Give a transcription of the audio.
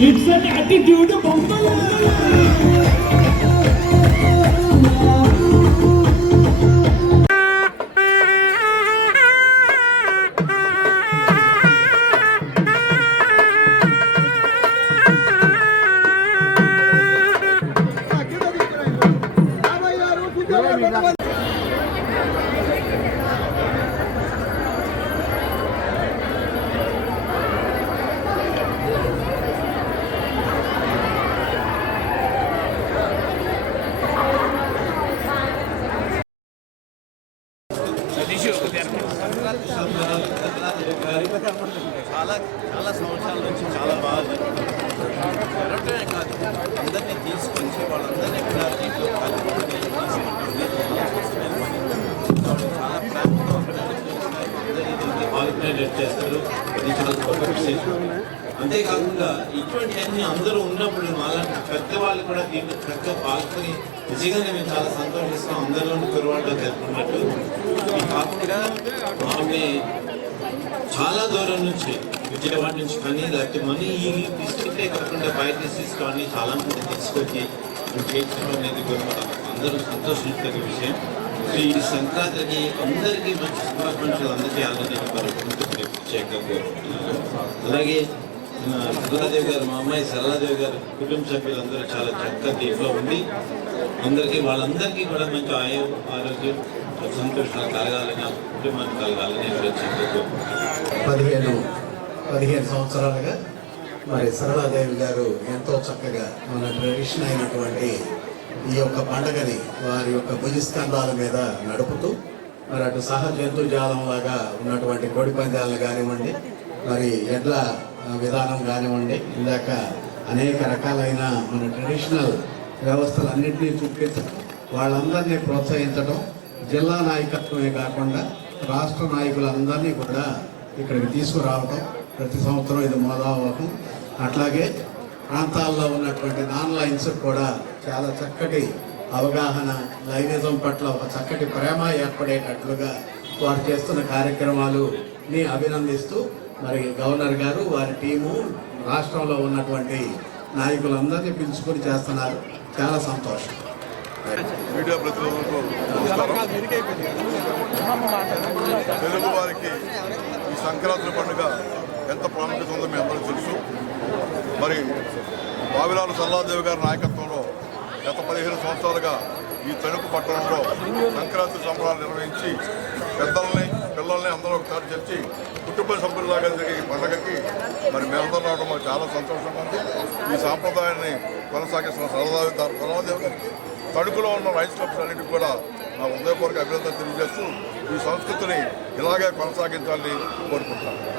It's an attitude of చాలా చాలా సంవత్సరాల నుంచి చాలా బాగా జరగటమే కాదు, అందరినీ తీసుకొచ్చి వాళ్ళందరినీ కూడా దీంట్లో చాలా ప్రేమతో ఆర్గనైజ్ చేస్తారు. ఇది చాలా గొప్ప విషయం. అంతేకాకుండా ఇటువంటివన్నీ అందరూ ఉన్నప్పుడు అలాంటి పెద్దవాళ్ళు కూడా దీంట్లో చక్కగా పాల్గొని నిజంగానే మేము చాలా సంతోషిస్తాం. అందరిలోని కురవాళ్ళు జరుపుకున్నట్టు. ఇది కాకుండా ఆమె చాలా దూరం నుంచి విజయవాడ నుంచి కానీ లేకపోతే మన ఈ డిస్ట్రిక్టే కాకుండా బయట డిస్ట్రిక్ట్స్ కానీ చాలా మంది తీసుకొచ్చి చేయడం అనేది గొప్ప, అందరూ సంతోషించే విషయం. ఈ సంక్రాంతికి అందరికీ మంచి శుభాకాంక్షలు అందజేయాలని నేను ప్రత్యేకంగా. అలాగే సరళాదేవి గారు, మా అమ్మాయి సరళాదేవి గారు కుటుంబ సభ్యులందరూ చాలా చక్కగా దీంట్లో ఉండి అందరికీ వాళ్ళందరికీ కూడా మంచి ఆరోగ్యం సంతోషాలు కలగాలని, ఆ కుటుంబానికి కలగాలని ప్రత్యేకంగా. 15 సంవత్సరాలుగా మరి సరళాదేవి గారు ఎంతో చక్కగా మన ట్రెడిషన్ అయినటువంటి ఈ యొక్క పండుగని వారి యొక్క భుజస్కంధాల మీద నడుపుతూ మరి అటు సహజ జంతుజాలం లాగా ఉన్నటువంటి కోడి పందాలను కానివ్వండి, మరి ఎడ్ల విధానం కానివ్వండి, ఇందాక అనేక రకాలైన మన ట్రెడిషనల్ వ్యవస్థలన్నింటినీ చూపించడం, వాళ్ళందరినీ ప్రోత్సహించడం, జిల్లా నాయకత్వమే కాకుండా రాష్ట్ర నాయకులందరినీ కూడా ఇక్కడికి తీసుకురావడం ప్రతి సంవత్సరం ఇది మొదలవటం. అట్లాగే ప్రాంతాల్లో ఉన్నటువంటి నాన్ లైన్స్ కూడా చాలా చక్కటి అవగాహన, లైనిజం పట్ల ఒక చక్కటి ప్రేమ ఏర్పడేటట్లుగా వారు చేస్తున్న కార్యక్రమాలుని అభినందిస్తూ మరి గవర్నర్ గారు వారి టీము రాష్ట్రంలో ఉన్నటువంటి నాయకులందరినీ పిలుచుకొని చేస్తున్నారు. చాలా సంతోషం. మీడియా ప్రతినిధులకు తెలుగు వారికి ఈ సంక్రాంతి పండుగ ఎంత ప్రాముఖ్యత ఉందో మీ అందరికీ తెలుసు. మరి వావిలాల సరళాదేవి గారి నాయకత్వంలో గత 15 సంవత్సరాలుగా ఈ తణుకు పట్టణంలో సంక్రాంతి సంబరాలు నిర్వహించి పిల్లల్ని అందరూ ఒకసారి చేర్చి కుటుంబ సభ్యులాగా జరిగే ఈ పండుగకి మరి మేమందరం రావడం మాకు చాలా సంతోషంగా ఉంది. ఈ సాంప్రదాయాన్ని కొనసాగిస్తున్న సరళాదేవి గారికి, తణుకులో ఉన్న రైస్ క్లబ్స్ అన్నింటికి కూడా నా హృదయపూర్వక అభినందన తెలియజేస్తూ ఈ సంస్కృతిని ఇలాగే కొనసాగించాలని కోరుకుంటున్నాను.